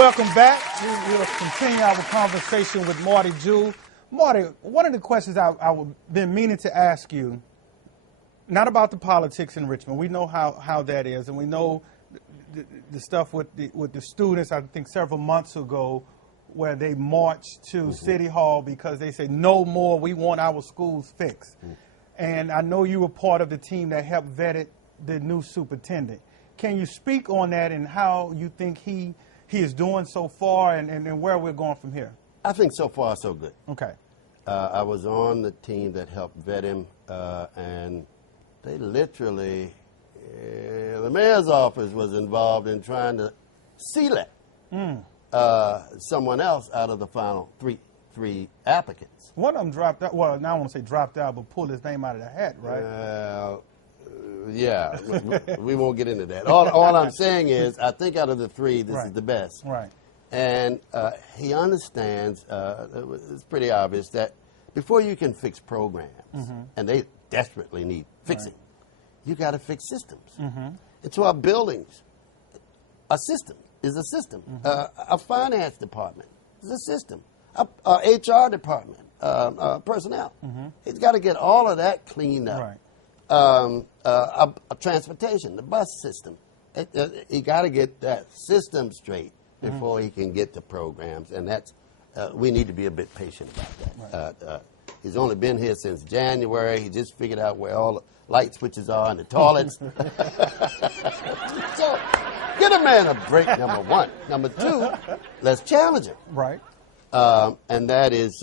Welcome back. We'll continue our conversation with Marty Jewell. Marty, one of the questions I've been meaning to ask you, not about the politics in Richmond. We know how that is, and we know the stuff with the students, I think several months ago, where they marched to City Hall because they said, no more, we want our schools fixed. And I know you were part of the team that helped vet the new superintendent. Can you speak on that and how you think he is doing so far and where we're going from here? I think so far so good. Okay. I was on the team that helped vet him, and they literally, the mayor's office was involved in trying to select someone else out of the final three applicants. One of them dropped out. Well, now I won't say dropped out, but pulled his name out of the hat, right? Yeah, we won't get into that. All I'm saying is, I think out of the three, this is the best. Right. And he understands, it's pretty obvious, that before you can fix programs, and they desperately need fixing, you got to fix systems. And so our buildings, a system is a system. Our finance department is a system. Our HR department, personnel. He's got to get all of that cleaned up. Right. Transportation, the bus system. He got to get that system straight before he can get the programs, and that's we need to be a bit patient about that. Right. He's only been here since January. He just figured out where all the light switches are in the toilets. So get a man a break, number one. Number two, let's challenge him. Right. And that is,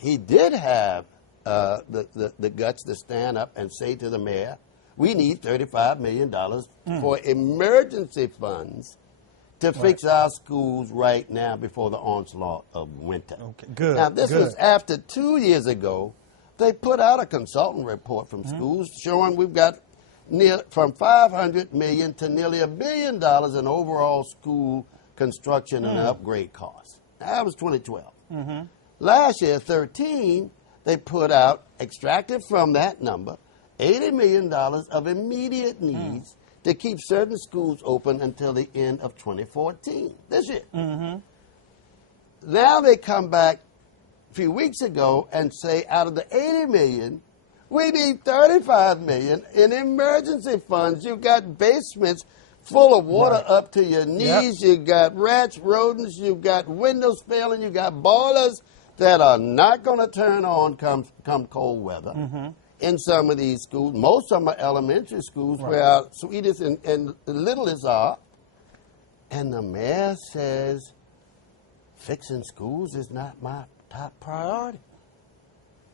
he did have the guts to stand up and say to the mayor, we need $35 million for emergency funds to fix our schools right now before the onslaught of winter. Okay, good. Now, this was after 2 years ago, they put out a consultant report from schools showing we've got from $500 million to nearly $1 billion in overall school construction and upgrade costs. Now, that was 2012. Last year, 13, they put out, extracted from that number, $80 million of immediate needs to keep certain schools open until the end of 2014, this year. Now they come back a few weeks ago and say out of the $80 million, we need $35 million in emergency funds. You've got basements full of water up to your knees. You've got rats, rodents. You've got windows failing. You've got boilers that are not going to turn on come cold weather. In some of these schools, most of them are elementary schools where our sweetest and littlest are. And the mayor says, fixing schools is not my top priority.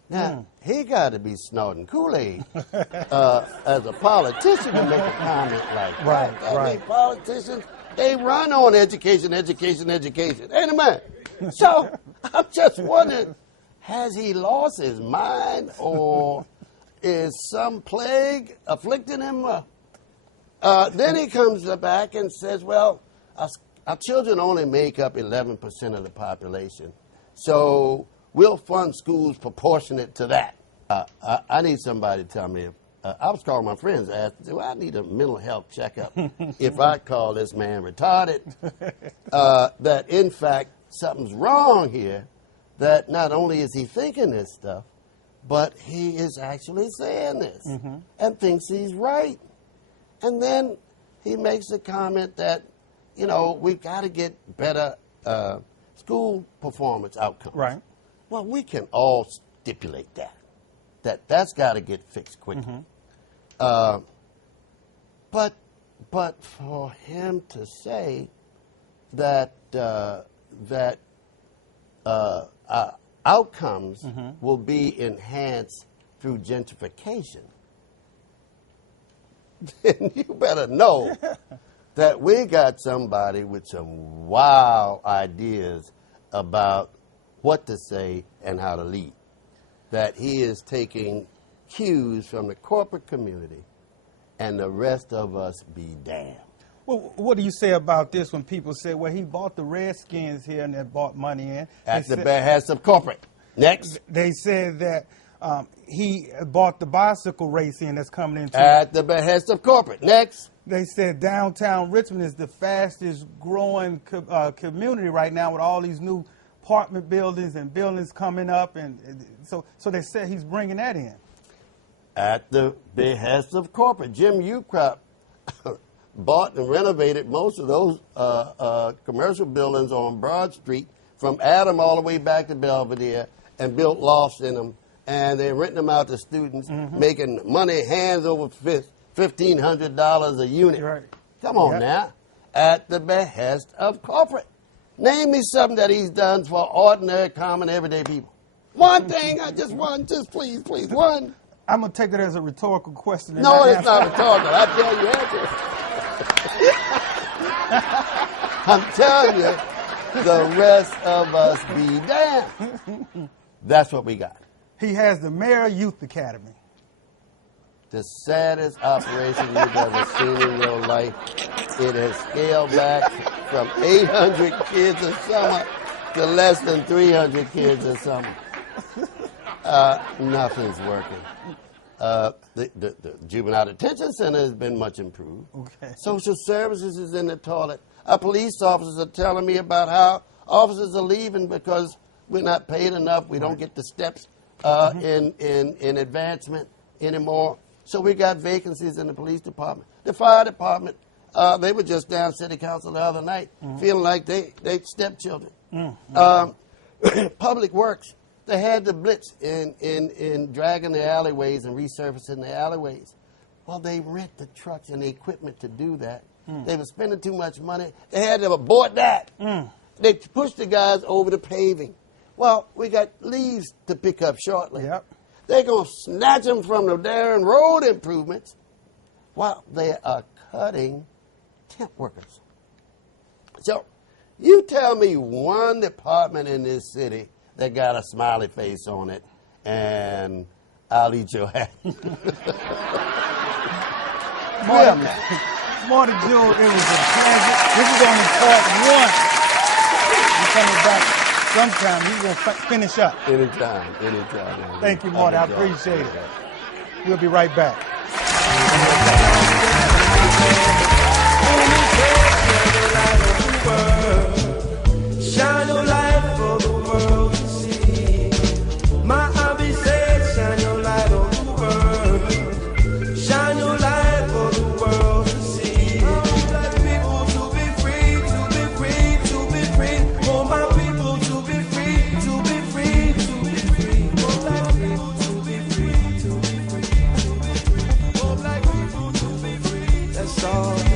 Now, he got to be snorting Kool-Aid as a politician to make a comment like that. I mean, politicians, they run on education. Ain't it, man? So I'm just wondering, has he lost his mind, or is some plague afflicting him? Then he comes back and says, well, our children only make up 11% of the population, so we'll fund schools proportionate to that. I need somebody to tell me. I was calling my friends and asked, well, I need a mental health checkup if I call this man retarded. That, in fact, something's wrong here, that not only is he thinking this stuff, but he is actually saying this and thinks he's right. And then he makes a comment that, you know, we've got to get better school performance outcomes. Right. Well, we can all stipulate that's got to get fixed quickly. But for him to say that outcomes will be enhanced through gentrification, then you better know that we got somebody with some wild ideas about what to say and how to lead. That he is taking cues from the corporate community, and the rest of us be damned. Well, what do you say about this when people say, well, he bought the Redskins here and they bought money in? At the behest of corporate. Next. They said that he bought the bicycle race in that's coming into. At the behest of corporate. Next. They said downtown Richmond is the fastest growing community right now with all these new apartment buildings and buildings coming up, and so they said he's bringing that in. At the behest of corporate. Jim Ucrop bought and renovated most of those commercial buildings on Broad Street from Adam all the way back to Belvedere and built lofts in them, and they're renting them out to students, making money hands over fist. $1,500 a unit. Right. Come on now. At the behest of corporate. Name me something that he's done for ordinary, common, everyday people. One thing, just please, one. I'm going to take that as a rhetorical question. No, it's not rhetorical. I tell you, answer. I'm telling you, the rest of us be damned. That's what we got. He has the Mayor Youth Academy. The saddest operation you've ever seen in your life. It has scaled back from 800 kids a summer to less than 300 kids a summer. Nothing's working. The juvenile detention center has been much improved. Okay. Social services is in the toilet. Our police officers are telling me about how officers are leaving because we're not paid enough. We don't get the steps in advancement anymore. So we got vacancies in the police department. The fire department, they were just down city council the other night, feeling like they stepchildren. Public works, they had the blitz in dragging the alleyways and resurfacing the alleyways. Well, they rent the trucks and the equipment to do that. They were spending too much money. They had to abort that. They pushed the guys over to paving. Well, we got leaves to pick up shortly. Yep. They're going to snatch them from the Darren road improvements while they are cutting temp workers. So you tell me one department in this city that got a smiley face on it, and I'll eat your hat. Marty Jewell, it was a pleasure. This is only part one. We're coming back. Sometime he's going to finish up. Anytime. Thank you, Marty. I appreciate it. We'll be right back. Shine your light for the world to see. My hobby says shine your light on the world. Shine your light for the world to see. I want black people to be free, to be free, to be free. Want my people to be free, to be free, to be free. Want black people to be free, to be free, to be free. Want black people to be free. That's all.